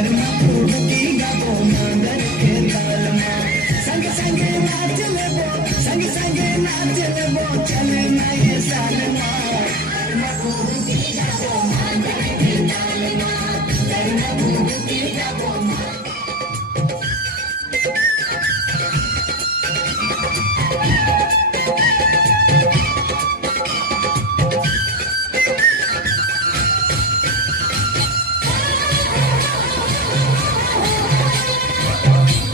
कर्म फूटी गबो मांगर के ताल में संग संग नाच लेबो संग संग नाच लेबो चले ना ये साल में कर्म फूटी गबो मांगर के ताल में कर्म फूटी गबो